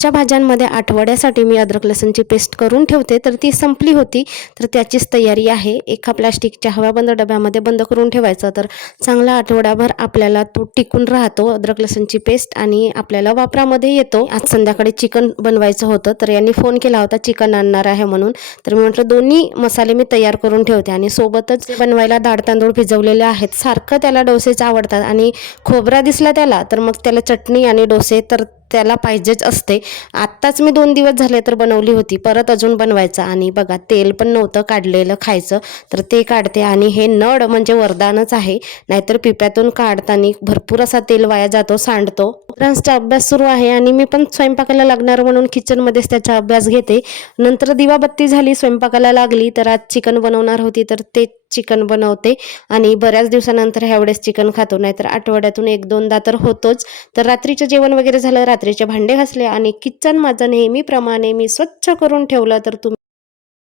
च्या भाज्यांमध्ये आठवड्यासाठी मी अद्रक लसूणची पेस्ट करून ठेवते, तर ती संपली होती. तर त्याचीच तयारी आहे. एका प्लास्टिकच्या हवाबंद डब्यामध्ये बंद करून ठेवायचं, तर चांगला आठवडाभर आपल्याला तो टिकून राहतो अद्रक लसूणची पेस्ट आणि आपल्याला वापरामध्ये येतो. आज संध्याकाळी चिकन बनवायचं होतं, तर यांनी फोन केला होता चिकन आणणार आहे म्हणून. तर मी म्हटलं दोन्ही मसाले मी तयार करून ठेवते आणि सोबतच बनवायला डाळ तांदूळ भिजवलेले आहेत. सारखं त्याला डोसेच आवडतात आणि खोबरा दिसला त्याला तर मग त्याला चटणी आणि डोसे तर त्याला पाहिजेच असते. आत्ताच मी 2 दिवस झाले तर बनवली होती, परत अजून बनवायचं. आणि बघा तेल पण नव्हतं काढलेलं खायचं, तर ते काढते. आणि हे नळ म्हणजे वरदानच आहे, नाहीतर पिप्यातून काढताना भरपूर असा तेल वाया जातो, सांडतो. मुलांचा अभ्यास सुरू आहे आणि मी पण स्वयंपाकाला लागणार म्हणून किचनमध्येच त्याचा अभ्यास घेते. नंतर दिवाबत्ती झाली, स्वयंपाकाला लागली, तर आज चिकन बनवणार होती, तर ते चिकन बनवते. आणि बऱ्याच दिवसानंतर ह्यावेळेस चिकन खातो, नाहीतर आठवड्यातून 1-2दा तर होतोच. तर रात्रीचं जेवण वगैरे झालं, रात्रीचे भांडे घासले आणि किचन माझं नेहमीप्रमाणे मी स्वच्छ करून ठेवलं. तर तुम्ही